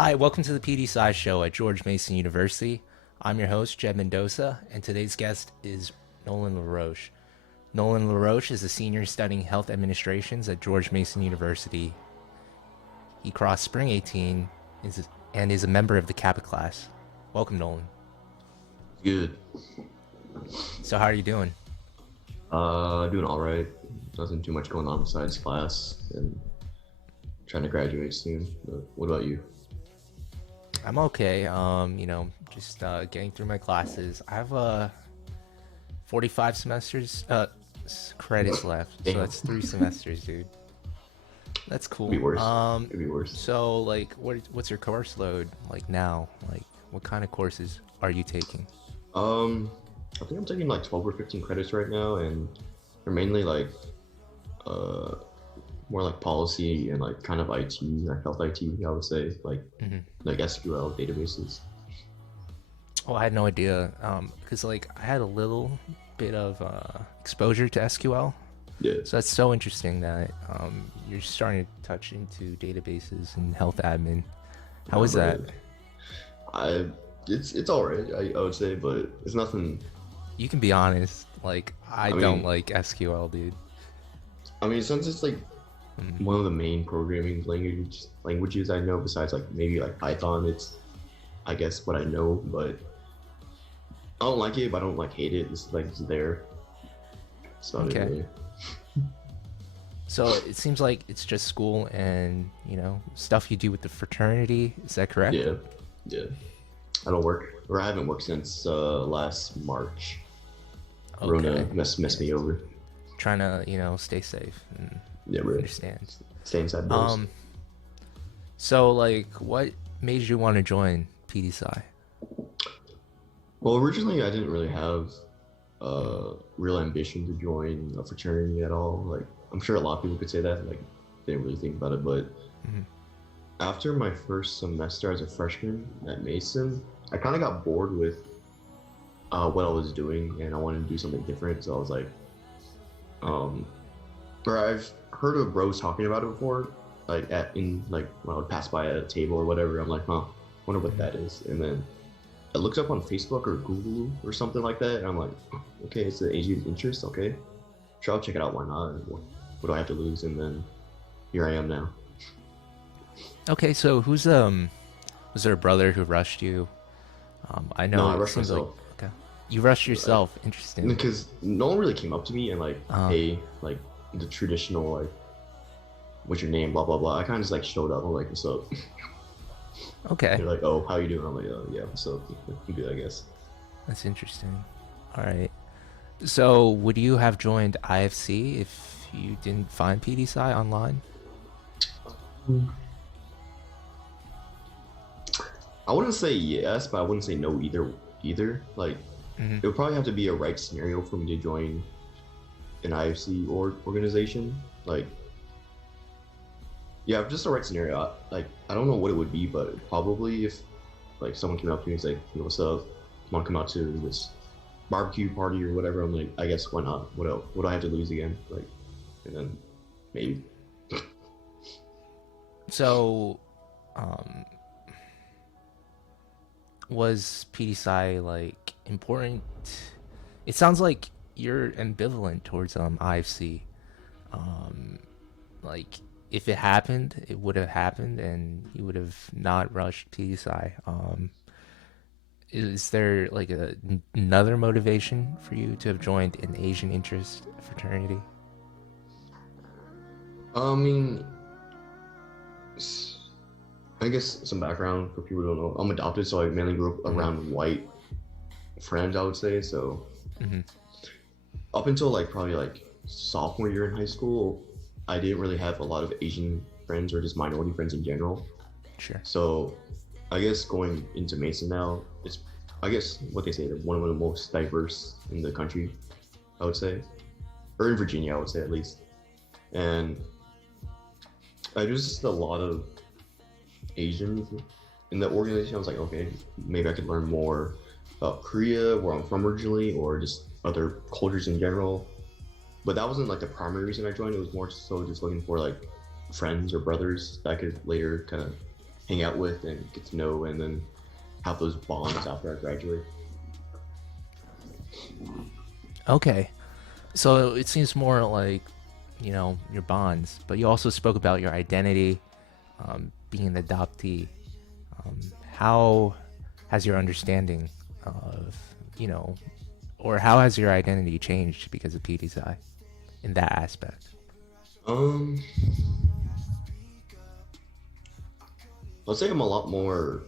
Hi, welcome to the PDPsi show at George Mason University. I'm your host, Jed Mendoza, and today's guest is Nolan LaRoche. Nolan LaRoche is a senior studying health administrations at George Mason University. He crossed Spring 18 and is a member of the Kappa class. Welcome, Nolan. Good. So, how are you doing? Doing all right. Nothing too much going on besides class and trying to graduate soon. But what about you? I'm okay. Just getting through my classes. I have 45 semesters, credits left, so Damn, that's 3 semesters, dude. That's could cool. be worse. Could be worse. So like, what's your course load like now? Like, what kind of courses are you taking? I think I'm taking like 12 or 15 credits right now, and they're mainly like uh more like policy and like kind of IT, like health IT, I would say, Hmm. like SQL databases. Oh, I had no idea. Because like I had a little bit of exposure to SQL, Yeah, so that's so interesting that you're starting to touch into databases and health admin. How no, is that? but I it's all right. I would say, but it's nothing. You can be honest. Like, I I don't mean, like SQL, dude. since it's like Mhm. one of the main programming languages I know besides like maybe like Python. It's I guess what I know, but I don't like it, but I don't like hate it. It's like it's there. It's not it Okay. really. So it seems like it's just school and stuff you do with the fraternity. Is that correct? Yeah, yeah. I don't work, or I haven't worked since last March. Rona Okay. messed me over. Trying to stay safe and Yeah, really. understand. Stay inside doors. Um. So like, what made you want to join PDPsi? Well, originally I didn't really have real ambition to join a fraternity at all. Like I'm sure a lot of people could say that. Like they didn't really think about it, but Mm-hmm. after my first semester as a freshman at Mason, I kind of got bored with what I was doing, and I wanted to do something different. So I was like, um, or I've heard of bros talking about it before, like in like when I would pass by at a table or whatever. I'm like, huh, wonder what that is. And then I looked up on Facebook or Google or something like that, and I'm like, okay, it's the Asian interest. Okay, sure, I'll check it out. Why not? What do I have to lose? And then here I am now. Okay, so was there a brother who rushed you? I No, know I it rushed seems like myself. okay, you rushed Like, yourself. Interesting. because no one really came up to me and like, Uh, hey, like the traditional like, what's your name, blah blah blah. I kind of just like showed up. I'm like, what's up? okay, They're like, oh, how you doing? I'm like, oh yeah, what's up? You good, I guess. that's interesting. All right. So would you have joined IFC if you didn't find PDPsi online? I wouldn't say yes, but I wouldn't say no either. Either like, Hmm. it would probably have to be a right scenario for me to join an IFC or organization. Like, yeah, just the right scenario. Like, I don't know what it would be, but probably if like someone came up to me and said, "Yo, what's up? Want to come out to this barbecue party or whatever?" I'm like, I guess why not? What else? What do I have to lose again? Like, and then maybe. So, um, was PDPsi like important? It sounds like you're ambivalent towards IFC. Um, like if it happened, it would have happened, and you would have not rushed PDPsi. Is there like another motivation for you to have joined an Asian interest fraternity? I mean, I guess some background for people who don't know. I'm adopted, so I mainly grew up Mm-hmm. around white friends, I would say. So Mm-hmm. up until like probably like sophomore year in high school, I didn't really have a lot of Asian friends or just minority friends in general. Sure. So I guess going into Mason now, it's I guess what they say, one of the most diverse in the country, I would say, or in Virginia, I would say at least. And there's just a lot of Asians in the organization. I was like, okay, maybe I could learn more about Korea, where I'm from originally, or just other cultures in general. But that wasn't like the primary reason I joined. It was more so just looking for like friends or brothers that I could later kind of hang out with and get to know, and then have those bonds after I graduate. Okay. So it seems more like, your bonds, but you also spoke about your identity, being an adoptee. How has your understanding of, or how has your identity changed because of PDPsi in that aspect? Um, I'll say I'm a lot more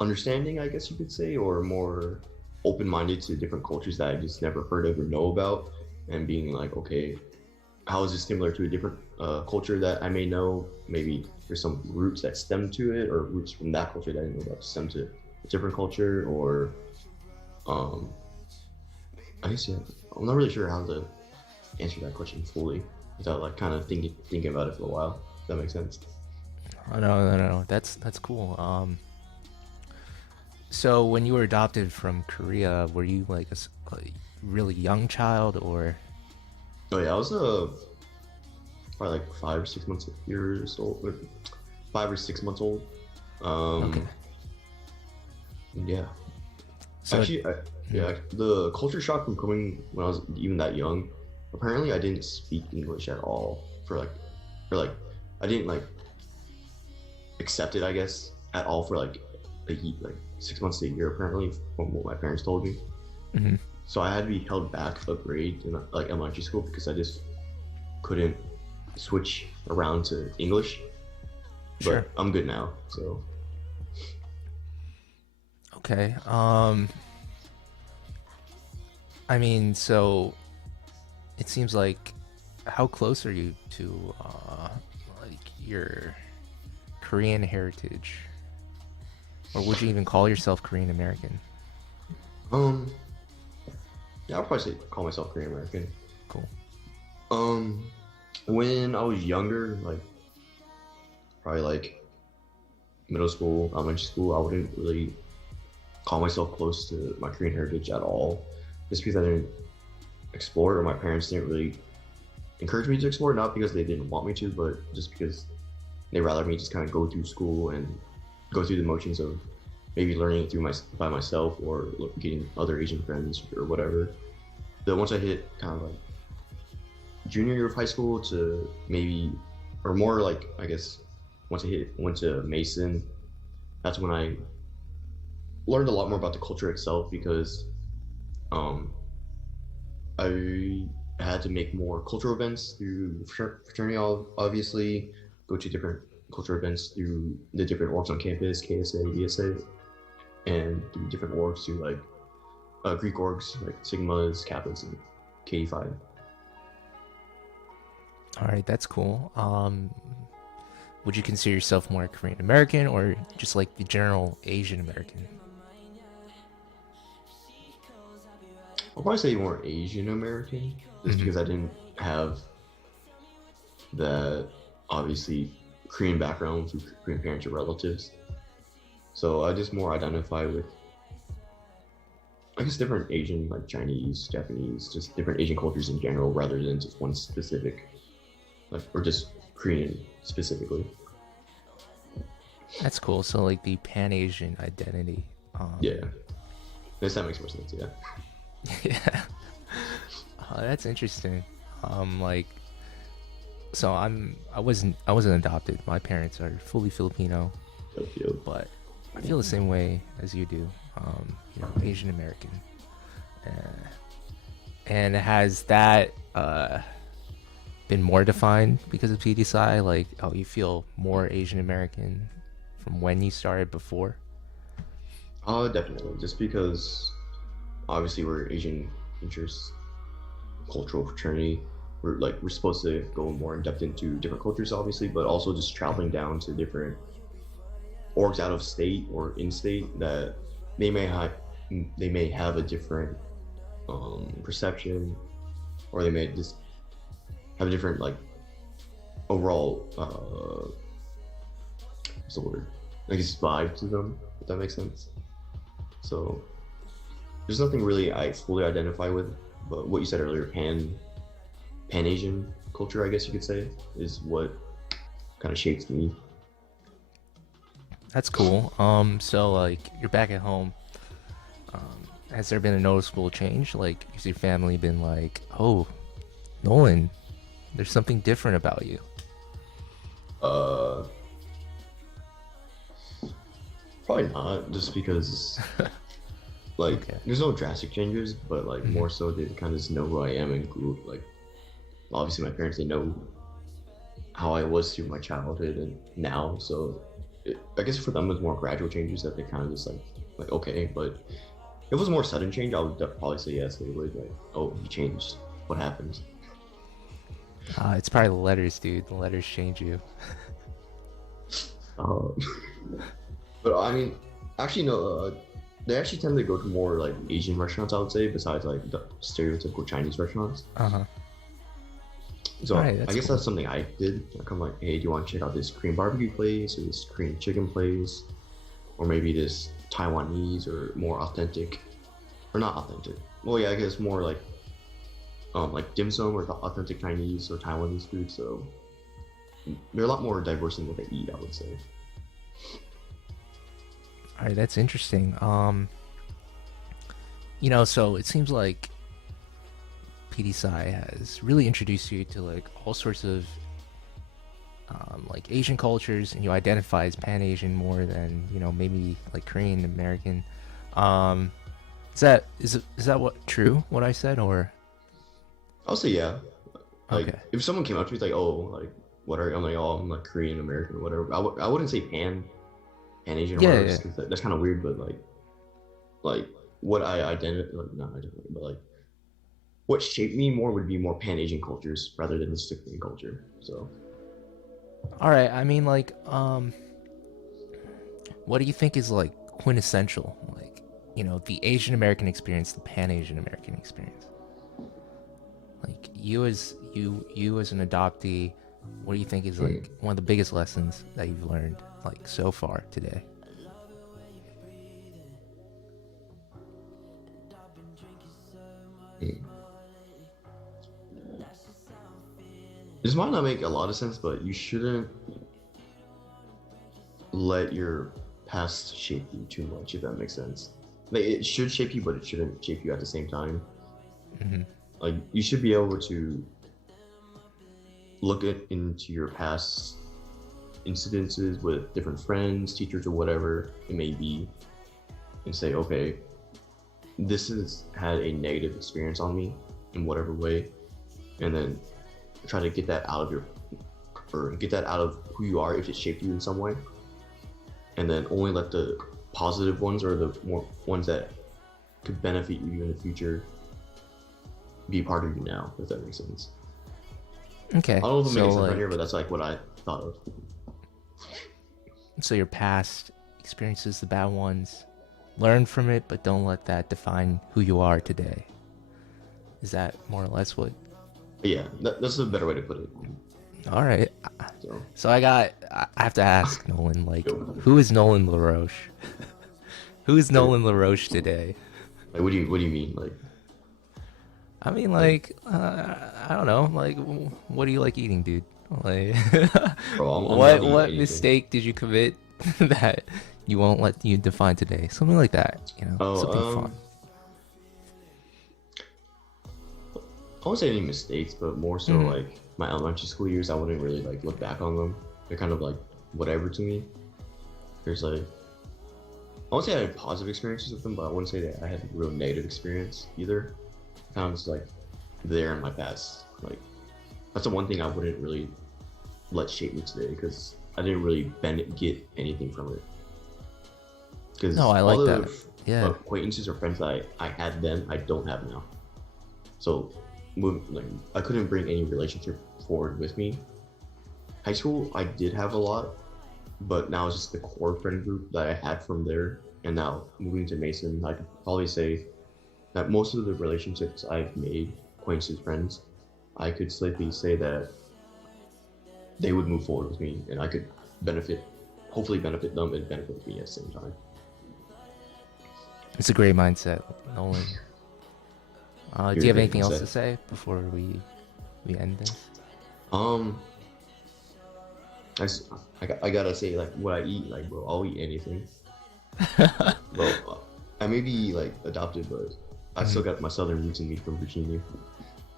understanding, I guess you could say, or more open-minded to different cultures that I just never heard of or know about, and being like, okay, how is this similar to a different culture that I may know? Maybe there's some roots that stem to it, or roots from that culture that I didn't know about stem to a different culture, or um, I guess yeah, I'm not really sure how to answer that question fully without like kind of thinking about it for a while. If that makes sense. Oh, no, no, no. That's cool. So when you were adopted from Korea, were you like a really young child, or? Oh yeah, I was probably like 5 or 6 months years old, or 5 or 6 months old. Okay. Um, yeah, So, actually, yeah, the culture shock from coming when I was even that young. Apparently, I didn't speak English at all for like, I didn't like accept it, I guess, at all for like like 6 months to a year. Apparently, from what my parents told me. mhm. So I had to be held back a grade in like elementary school because I just couldn't switch around to English. Sure. But I'm good now, so Okay. I mean, so it seems like, how close are you to like your Korean heritage, or would you even call yourself Korean American? um yeah, I'll probably say call myself Korean American. Cool. Um, when I was younger, like probably like middle school, elementary school, I wouldn't really call myself close to my Korean heritage at all, just because I didn't explore it, or my parents didn't really encourage me to explore. Not because they didn't want me to, but just because they rather me just kind of go through school and go through the motions of maybe learning it through by myself, or getting other Asian friends or whatever. But once I hit kind of like junior year of high school to maybe, or more like, I guess, once I went to Mason, that's when I learned a lot more about the culture itself, because um, I had to make more cultural events through fraternity, obviously, go to different cultural events through the different orgs on campus, KSA, BSA, and through different orgs through like Greek orgs like Sigmas, Kappas, and KD5. All right, that's cool. Would you consider yourself more Korean American, or just like the general Asian American? I'll probably say more Asian American, just Mhm. because I didn't have that obviously Korean background through Korean parents or relatives. So I just more identify with, I guess, different Asian, like Chinese, Japanese, just different Asian cultures in general, rather than just one specific, like, or just Korean specifically. That's cool. So like the Pan Asian identity. Yeah, I guess that makes more sense. Yeah. Yeah. That's interesting. Like, so I wasn't adopted. My parents are fully Filipino, Dope, dope. but I feel the same way as you do. Asian American. Uh, and has that been more defined because of PDPsi? Like, oh, you feel more Asian American from when you started before? Definitely. Just because obviously we're Asian interest cultural fraternity. We're supposed to go more in depth into different cultures, obviously, but also just traveling down to different orgs out of state or in state that they may have they may have a different perception, or they may just have a different like overall what's the word? I guess vibe to them, if that makes sense. So there's nothing really I fully identify with, but what you said earlier, Pan Asian culture, I guess you could say, is what kind of shapes me. That's cool. So like you're back at home. Has there been a noticeable change? Like, has your family been like, "Oh, Nolan, there's something different about you"? Uh, Probably not, just because like Okay. there's no drastic changes, but like Hmm. more so they kind of just know who I am and grew like obviously my parents they know how I was through my childhood and now, so I guess for them it's more gradual changes that they kind of just like okay, but if it was more sudden change, I would probably say yes. They would like, oh, you changed. What happened? It's probably the letters, dude. The letters change you. Uh, but I mean, actually, no. They actually tend to go to more like Asian restaurants, I would say, besides like the stereotypical Chinese restaurants. Uh huh. All So right, I that's guess cool. that's something I did. Like, I'm like, hey, do you want to check out this Korean barbecue place or this Korean chicken place, or maybe this Taiwanese or more authentic, or not authentic? Well, yeah, I guess more like dim sum or authentic Chinese or Taiwanese food. So they're a lot more diverse in what they eat, I would say. All right, that's interesting. So it seems like PDPsi has really introduced you to like all sorts of like Asian cultures, and you identify as Pan Asian more than maybe like Korean American. Um, is that what true what I said or I'll say yeah. Like okay? if someone came up to me like, oh, like what are you? I'm like, oh, I'm like Korean American or whatever. I wouldn't say Pan Asian or Yeah, whatever, yeah, just because that's kind of weird. But like what I identify, like not identify, but like what shaped me more would be more Pan Asian cultures rather than just the Korean culture. So all right. I mean, like, what do you think is like quintessential, like the Asian American experience, the Pan Asian American experience? Like you as an adoptee, what do you think is hmm, like one of the biggest lessons that you've learned like so far today? hmm. This might not make a lot of sense, but you shouldn't let your past shape you too much, if that makes sense. Like it should shape you, but it shouldn't shape you at the same time. Hmm. Like you should be able to look into your past incidences with different friends, teachers, or whatever it may be, and say, okay, this has had a negative experience on me in whatever way, and then try to get that out of your or get that out of who you are if it shaped you in some way, and then only let the positive ones or the more ones that could benefit you in the future be part of you now, if that makes sense. I Okay, don't know if I'm making so sense right here, but like that's like what I thought of. so your past experiences, the bad ones, learn from it, but don't let that define who you are today. Is that more or less what? But yeah, that's a better way to put it. All right. So So I have to ask Nolan, like, go. who is Nolan LaRoche? Who is Like, Nolan LaRoche today? what do you mean? I mean, Like, like, I don't know. Like, what do you like eating, dude? Like, bro, I'm down what to eat what anything. mistake did you commit that you won't let you define today? Something like that, Oh, something fun. I won't say any mistakes, but more so Hmm. like my elementary school years, I wouldn't really like look back on them. They're kind of like whatever to me. There's like I won't say I had positive experiences with them, but I wouldn't say that I had a real negative experience either. Kind of just like there in my past. Like that's the one thing I wouldn't really let shape me today because I didn't really get anything from it. No, Because I all like the that. Yeah. acquaintances or friends that I had then, I don't have now. So, like, I couldn't bring any relationship forward with me. High school, I did have a lot, but now it's just the core friend group that I had from there. And now moving to Mason, I could probably say that most of the relationships I've made, acquaintances, friends, I could safely say that they would move forward with me, and I could benefit, hopefully benefit them and benefit me at the same time. It's a great mindset, Nolan. Do You're you a have great anything else mindset. to say before we end this? Um, I gotta say, like, what I eat, like, bro, I'll eat anything. Bro, I may be like adopted, but I still got my southern roots in me from Virginia.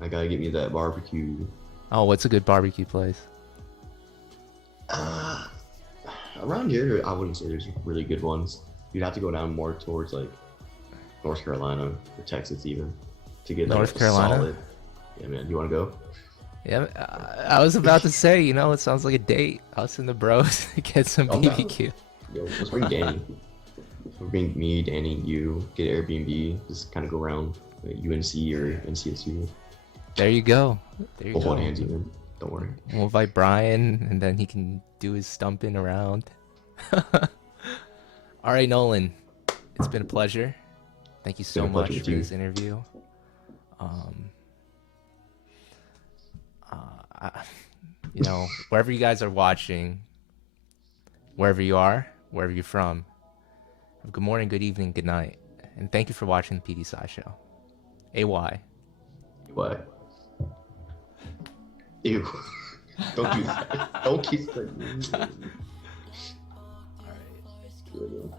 I gotta get me that barbecue. Oh, what's a good barbecue place? Uh, Around here, I wouldn't say there's really good ones. You'd have to go down more towards like North Carolina or Texas even to get like North a Carolina? solid. Yeah, man. You want to go? Yeah, I was about to say, it sounds like a date. Us and the bros get some I'm down. BBQ. Yo, let's bring Danny. We'll bring me, Danny, you, get Airbnb, just kind of go around UNC or NCSU. There you go. There you We'll hold go. hands even. Don't worry. We'll invite Brian, and then he can do his stumping around. All right, Nolan. It's been a pleasure. Thank you so Been a pleasure much with for you. this interview. Wherever you guys are watching, wherever you are, wherever you're from, good morning, good evening, good night. And thank you for watching the PDPsi show. AY. What? Ew. Don't do that. Don't kiss the. All right.